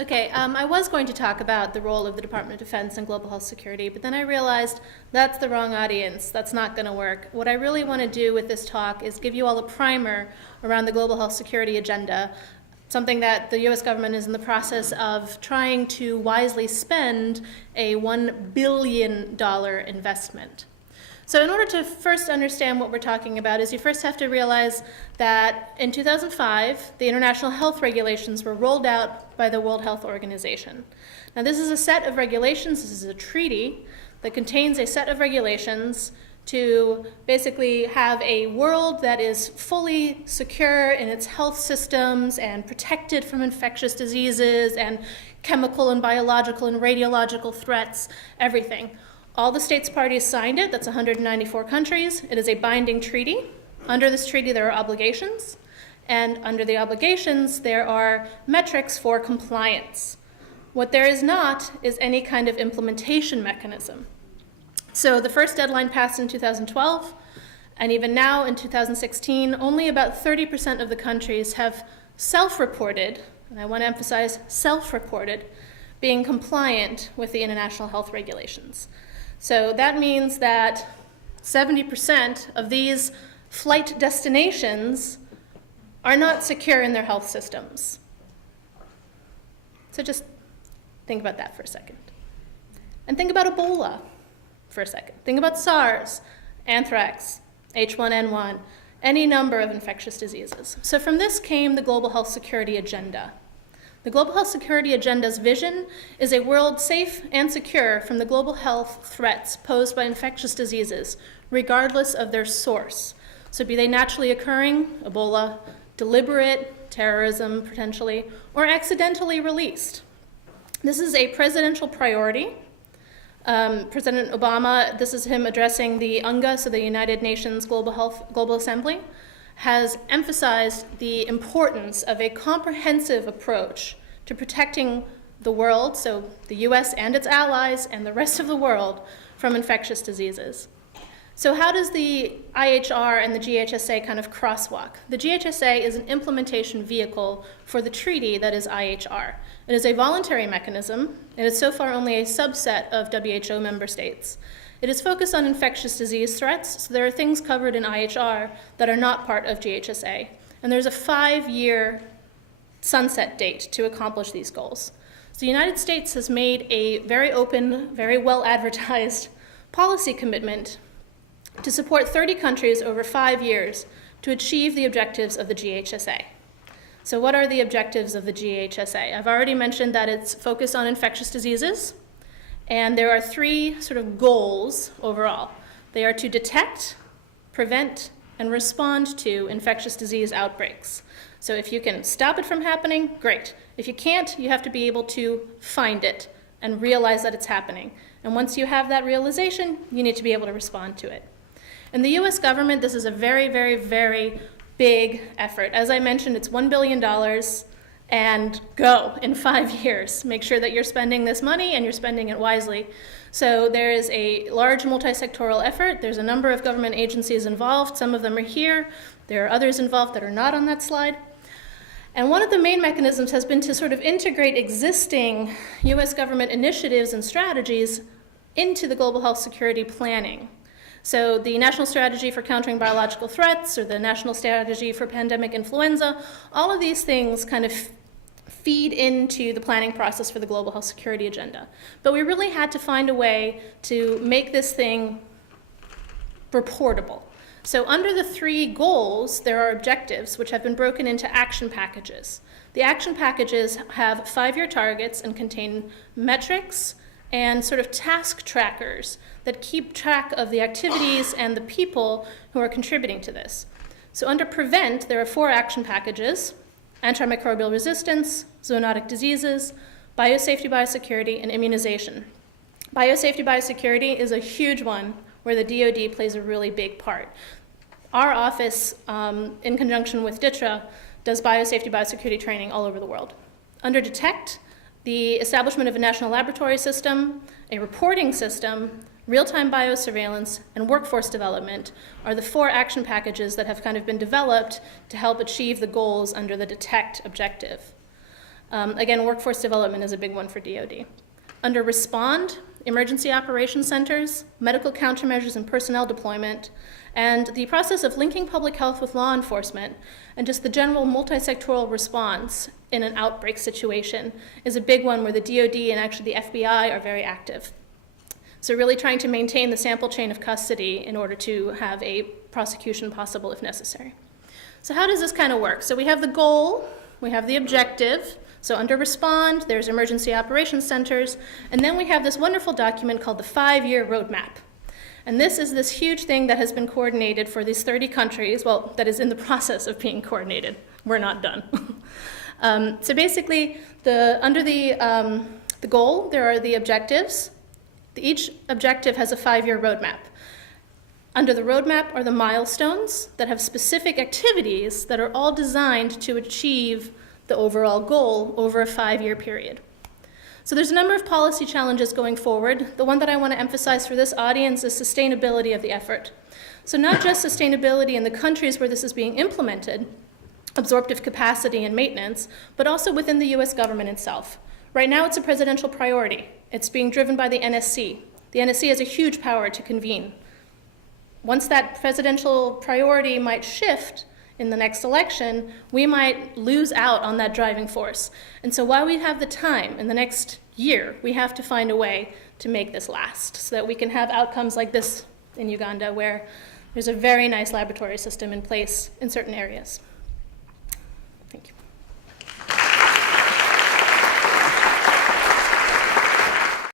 Okay, I was going to talk about the role of the Department of Defense in global health security, but then I realized that's the wrong audience. That's not going to work. What I really want to do with this talk is give you all a primer around the global health security agenda, something that the U.S. government is in the process of trying to wisely spend a $1 billion investment. So in order to first understand what we're talking about is you first have to realize that in 2005, the international health regulations were rolled out by the World Health Organization. Now this is a set of regulations, this is a treaty that contains a set of regulations to basically have a world that is fully secure in its health systems and protected from infectious diseases and chemical and biological and radiological threats, everything. All the states parties signed it, that's 194 countries. It is a binding treaty. Under this treaty there are obligations, and under the obligations there are metrics for compliance. What there is not is any kind of implementation mechanism. So the first deadline passed in 2012, and even now in 2016, only about 30% of the countries have self-reported, and I want to emphasize self-reported, being compliant with the international health regulations. So that means that 70% of these flight destinations are not secure in their health systems. So just think about that for a second. And think about Ebola for a second. Think about SARS, anthrax, H1N1, any number of infectious diseases. So from this came the Global Health Security Agenda. The Global Health Security Agenda's vision is a world safe and secure from the global health threats posed by infectious diseases, regardless of their source. So be they naturally occurring, Ebola, deliberate, terrorism potentially, or accidentally released. This is a presidential priority. President Obama, this is him addressing the UNGA, so the United Nations Global Assembly, has emphasized the importance of a comprehensive approach to protecting the world, so the US and its allies and the rest of the world, from infectious diseases. So how does the IHR and the GHSA kind of crosswalk? The GHSA is an implementation vehicle for the treaty that is IHR. It is a voluntary mechanism. It is so far only a subset of WHO member states. It is focused on infectious disease threats, so there are things covered in IHR that are not part of GHSA. And there's a 5-year sunset date to accomplish these goals. So the United States has made a very open, very well advertised policy commitment to support 30 countries over 5 years to achieve the objectives of the GHSA. So what are the objectives of the GHSA? I've already mentioned that it's focused on infectious diseases. And there are 3 sort of goals overall. They are to detect, prevent, and respond to infectious disease outbreaks. So if you can stop it from happening, great. If you can't, you have to be able to find it and realize that it's happening. And once you have that realization, you need to be able to respond to it. In the US government, this is a very, very, very big effort. As I mentioned, it's $1 billion. And go in 5 years. Make sure that you're spending this money and you're spending it wisely. So there is a large multi-sectoral effort. There's a number of government agencies involved. Some of them are here. There are others involved that are not on that slide. And one of the main mechanisms has been to sort of integrate existing US government initiatives and strategies into the global health security planning. So the National Strategy for Countering Biological Threats or the National Strategy for Pandemic Influenza, all of these things kind of feed into the planning process for the Global Health Security Agenda. But we really had to find a way to make this thing reportable. So under the 3 goals, there are objectives which have been broken into action packages. The action packages have 5-year targets and contain metrics and sort of task trackers that keep track of the activities and the people who are contributing to this. So under prevent, there are 4 action packages: antimicrobial resistance, zoonotic diseases, biosafety, biosecurity, and immunization. Biosafety, biosecurity is a huge one where the DoD plays a really big part. Our office, in conjunction with DITRA, does biosafety, biosecurity training all over the world. Under detect, the establishment of a national laboratory system, a reporting system, real-time biosurveillance, and workforce development are the 4 action packages that have kind of been developed to help achieve the goals under the detect objective. Again, workforce development is a big one for DoD. Under respond, emergency operations centers, medical countermeasures and personnel deployment, and the process of linking public health with law enforcement, and just the general multi-sectoral response in an outbreak situation is a big one where the DoD and actually the FBI are very active. So really trying to maintain the sample chain of custody in order to have a prosecution possible if necessary. So how does this kind of work? So we have the goal, we have the objective. So under respond, there's emergency operations centers, and then we have this wonderful document called the 5-year roadmap. And this is this huge thing that has been coordinated for these 30 countries, well, that is in the process of being coordinated. We're not done. So basically, under the goal, there are the objectives. Each objective has a 5-year roadmap. Under the roadmap are the milestones that have specific activities that are all designed to achieve the overall goal over a 5-year period. So there's a number of policy challenges going forward. The one that I want to emphasize for this audience is sustainability of the effort. So not just sustainability in the countries where this is being implemented, absorptive capacity and maintenance, but also within the US government itself. Right now it's a presidential priority. It's being driven by the NSC. The NSC has a huge power to convene. Once that presidential priority might shift in the next election, we might lose out on that driving force. And so while we have the time in the next year, we have to find a way to make this last so that we can have outcomes like this in Uganda where there's a very nice laboratory system in place in certain areas.